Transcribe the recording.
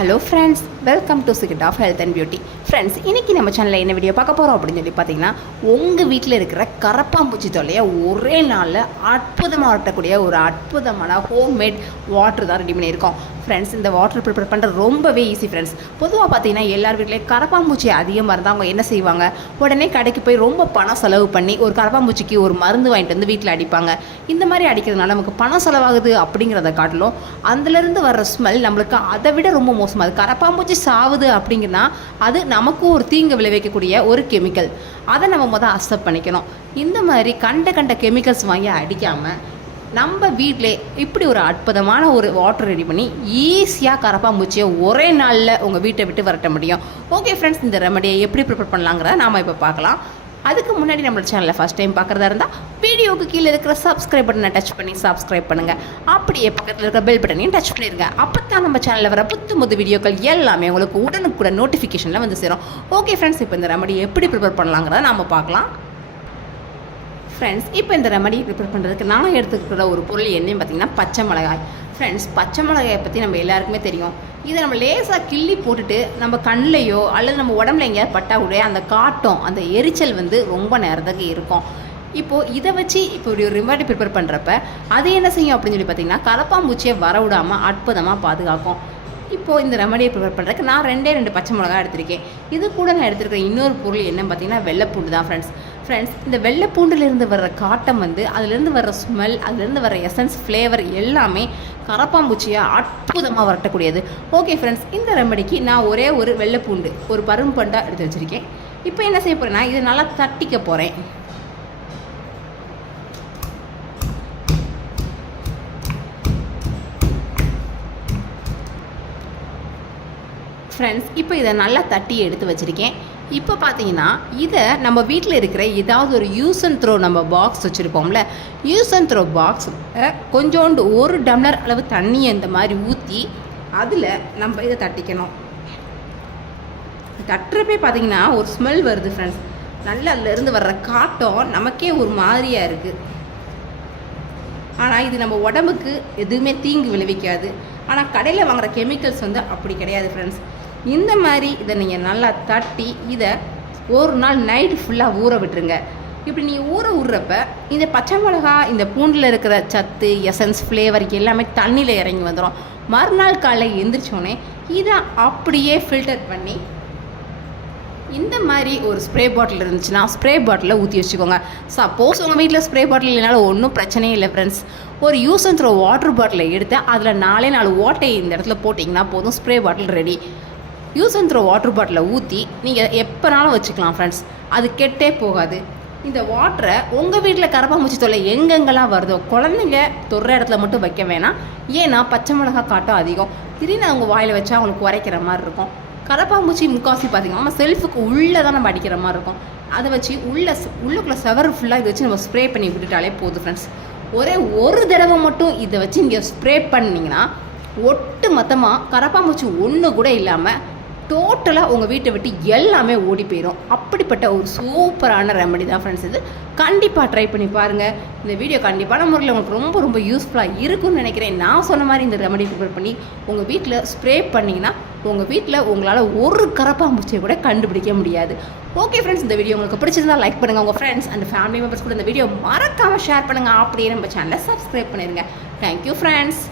Hello friends welcome to secret of health and beauty friends இன்றைக்கி நம்ம சேனலில் என்ன வீடியோ பார்க்க போகிறோம் அப்படின்னு சொல்லி பார்த்தீங்கன்னா உங்கள் வீட்டில் இருக்கிற கரப்பாம்பூச்சி தொல்லையை ஒரே நாளில் அற்புதமாக வரட்டக்கூடிய ஒரு அற்புதமான ஹோம்மேட் வாட்டர் தான் ரெடி பண்ணியிருக்கோம். ஃப்ரெண்ட்ஸ் இந்த வாட்டர் ப்ரிப்பேர் பண்ணுறது ரொம்பவே ஈஸி ஃப்ரெண்ட்ஸ் பொதுவாக பார்த்தீங்கன்னா எல்லார் வீட்லேயும் கரப்பாம்பூச்சி அதிகமாக இருந்தால் அவங்க என்ன செய்வாங்க? உடனே கடைக்கு போய் ரொம்ப பணம் செலவு பண்ணி ஒரு கரப்பாம்பூச்சிக்கு ஒரு மருந்து வாங்கிட்டு வந்து வீட்டில் அடிப்பாங்க. இந்த மாதிரி அடிக்கிறதுனால நமக்கு பணம் செலவாகுது அப்படிங்கிறத காட்டிலும் அதுலேருந்து வர்ற ஸ்மெல் நம்மளுக்கு அதை விட ரொம்ப மோசமாக அது கரப்பாம்பூச்சி சாவுது அப்படிங்கன்னா அது நமக்கும் ஒரு தீங்கு விளைவிக்கக்கூடிய ஒரு கெமிக்கல் அதை நம்ம முதல் அக்செப்ட் பண்ணிக்கணும். இந்த மாதிரி கண்ட கண்ட கெமிக்கல்ஸ் வாங்கி அடிக்காமல் நம்ம வீட்டிலே இப்படி ஒரு அற்புதமான ஒரு வாட்டர் ரெடி பண்ணி ஈஸியாக கரப்பாம்பூச்சியை ஒரே நாளில் உங்கள் வீட்டை விட்டு வரட்ட முடியும். ஓகே ஃப்ரெண்ட்ஸ் இந்த ரெமடியை எப்படி ப்ரிப்பேர் பண்ணலாங்கிறத நாம் இப்போ பார்க்கலாம். அதுக்கு முன்னாடி நம்மளோட சேனலை ஃபஸ்ட் டைம் பார்க்குறதா இருந்தால் வீடியோவுக்கு கீழே இருக்கிற சப்ஸ்கிரைப் பட்டனை டச் பண்ணி சப்ஸ்கிரைப் பண்ணுங்கள் அப்படியே பக்கத்தில் இருக்கிற பெல் பட்டனையும் டச் பண்ணிடுங்க அப்போ தான் நம்ம சேனலில் வர புத்து புது வீடியோக்கள் எல்லாமே உங்களுக்கு உடனுக்குடன் நோட்டிஃபிகேஷனில் வந்து சேரும். ஓகே ஃப்ரெண்ட்ஸ் இப்போ இந்த ரெமடி எப்படி ப்ரிப்பேர் பண்ணலாங்கிறத நாம் பார்க்கலாம். ஃப்ரெண்ட்ஸ் இப்போ இந்த ரெமடி ப்ரிப்பேர் பண்ணுறதுக்கு நான் எடுத்துக்கிற ஒரு பொருள் என்னன்னு பார்த்தீங்கன்னா பச்சை மிளகாய். ஃப்ரெண்ட்ஸ் பச்சை மிளகாயை பற்றி நம்ம எல்லாருக்குமே தெரியும். இதை நம்ம லேசாக கிள்ளி போட்டுட்டு நம்ம கண்ணிலையோ அல்லது நம்ம உடம்புல எங்கேயாவது பட்டா கூட அந்த காட்டம் அந்த எரிச்சல் வந்து ரொம்ப நேரத்துக்கு இருக்கும். இப்போது இதை வச்சு இப்போ ஒரு ரிமாடி ப்ரிப்பேர் பண்ணுறப்ப அது என்ன செய்யும் அப்படின்னு சொல்லி பார்த்தீங்கன்னா கலப்பாம்பூச்சியை வர விடாமல் அற்புதமாக பாதுகாக்கும். இப்போது இந்த ரெமடியை ப்ரிப்பேர் பண்ணுறதுக்கு நான் ரெண்டே ரெண்டு பச்சை மிளகா எடுத்திருக்கேன். இது கூட நான் எடுத்திருக்கிற இன்னொரு பொருள் என்னன்னு பார்த்தீங்கன்னா வெள்ளைப்பூண்டு தான் ஃப்ரெண்ட்ஸ் ஃப்ரெண்ட்ஸ் இந்த வெள்ளைப்பூண்டுலேருந்து வர்ற காட்டம் வந்து அதுலேருந்து வர்ற ஸ்மெல் அதுலேருந்து வர எசன்ஸ் ஃப்ளேவர் எல்லாமே கரப்பாம்பூச்சியாக அற்புதமாக வரட்டக்கூடியது. ஓகே ஃப்ரெண்ட்ஸ் இந்த ரெமடிக்கு நான் ஒரே ஒரு வெள்ளை பூண்டு ஒரு பரும்பண்டாக எடுத்து வச்சுருக்கேன். இப்போ என்ன செய்ய போகிறேன்னா இதை நல்லா தட்டிக்க போகிறேன் ஃப்ரெண்ட்ஸ் இப்போ இதை நல்லா தட்டி எடுத்து வச்சுருக்கேன். இப்போ பார்த்தீங்கன்னா இதை நம்ம வீட்டில் இருக்கிற ஏதாவது ஒரு யூஸ் அண்ட் த்ரோ நம்ம பாக்ஸ் வச்சுருப்போம்ல யூஸ் அண்ட் த்ரோ பாக்ஸ் கொஞ்சோண்டு ஒரு டம்ளர் அளவு தண்ணியை இந்த மாதிரி ஊற்றி அதில் நம்ம இதை தட்டிக்கணும். தட்டுறப்பே பார்த்தீங்கன்னா ஒரு ஸ்மெல் வருது ஃப்ரெண்ட்ஸ் நல்லா அதுலேருந்து வர்ற காட்டம் நமக்கே ஒரு மாதிரியாக இருக்குது ஆனால் இது நம்ம உடம்புக்கு எதுவுமே தீங்கு விளைவிக்காது. ஆனால் கடையில் வாங்குகிற கெமிக்கல்ஸ் வந்து அப்படி கிடையாது ஃப்ரெண்ட்ஸ் இந்த மாதிரி இதை நீங்கள் நல்லா தட்டி இதை ஒரு நாள் நைட்டு ஃபுல்லாக ஊற விட்டுருங்க. இப்படி நீங்கள் ஊற விட்றப்ப இந்த பச்சை மிளகா இந்த பூண்டில் இருக்கிற சத்து எசன்ஸ் ஃப்ளேவர் எல்லாமே தண்ணியில் இறங்கி வந்துடும் மறுநாள் காலையில் எந்திரிச்சோடனே இதை அப்படியே ஃபில்டர் பண்ணி இந்த மாதிரி ஒரு ஸ்ப்ரே பாட்டில் இருந்துச்சுன்னா ஸ்ப்ரே பாட்டிலில் ஊற்றி வச்சுக்கோங்க. சப்போஸ் உங்கள் வீட்டில் ஸ்ப்ரே பாட்டில் இல்லைனாலும் ஒன்றும் பிரச்சனையே இல்லை ஃப்ரெண்ட்ஸ் ஒரு யூஸ் அண்ட் த்ரோ வாட்டர் பாட்டிலை எடுத்து அதில் நாலே நாலு ஓட்டை இந்த இடத்துல போட்டிங்கன்னா போதும் spray bottle ready use and throw water பாட்டிலை ஊற்றி நீங்கள் எப்போனாலும் வச்சுக்கலாம் ஃப்ரெண்ட்ஸ் அது கெட்டே போகாது. இந்த வாட்டரை உங்கள் வீட்டில் கரப்பாம்பூச்சி தொல்லை எங்கெங்கெல்லாம் வருதோ குழந்தைங்க தொடுற இடத்துல மட்டும் வைக்க வேணாம். ஏன்னா பச்சை மிளகா காட்டம் அதிகம். திடீர்னு அவங்க வாயில் வச்சா அவங்களுக்கு குறைக்கிற மாதிரி இருக்கும். கரப்பாம்பூச்சி முக்காசி பார்த்தீங்கன்னா நம்ம செல்ஃபுக்கு உள்ளே தான் நம்ம அடிக்கிற மாதிரி இருக்கும். அதை வச்சு உள்ள உள்ளுக்குள்ளே செவர் ஃபுல்லாக இதை வச்சு நம்ம ஸ்ப்ரே பண்ணி விட்டுட்டாலே போதும் ஃப்ரெண்ட்ஸ் ஒரே ஒரு தடவை மட்டும் இதை வச்சு நீங்கள் ஸ்ப்ரே பண்ணிங்கன்னா ஒட்டு மொத்தமாக கரப்பாம்பூச்சி ஒன்று கூட இல்லாமல் டோட்டலாக உங்கள் வீட்டை விட்டு எல்லாமே ஓடி போயிடும் அப்படிப்பட்ட ஒரு சூப்பரான ரெமடி தான் ஃப்ரெண்ட்ஸ் இது. கண்டிப்பாக ட்ரை பண்ணி பாருங்கள் இந்த வீடியோ கண்டிப்பான முறையில் உங்களுக்கு ரொம்ப ரொம்ப யூஸ்ஃபுல்லாக இருக்கும்னு நினைக்கிறேன். நான் சொன்ன மாதிரி இந்த ரெமடி ப்ரிப்பேர் பண்ணி உங்கள் வீட்டில் ஸ்ப்ரே பண்ணிங்கன்னா உங்கள் வீட்டில் உங்களால் ஒரு கரப்பாம்பூச்சியை கூட கண்டுபிடிக்க முடியாது. ஓகே ஃப்ரெண்ட்ஸ் இந்த வீடியோ உங்களுக்கு பிடிச்சிருந்தா லைக் பண்ணுங்கள் உங்கள் ஃப்ரெண்ட்ஸ் அண்ட் ஃபேமிலி மெம்பர்ஸ் கூட இந்த வீடியோ மறக்காமல் ஷேர் பண்ணுங்கள் அப்படியே நம்ம சேனலை சப்ஸ்கிரைப் பண்ணிடுங்க தேங்க்யூ ஃப்ரெண்ட்ஸ்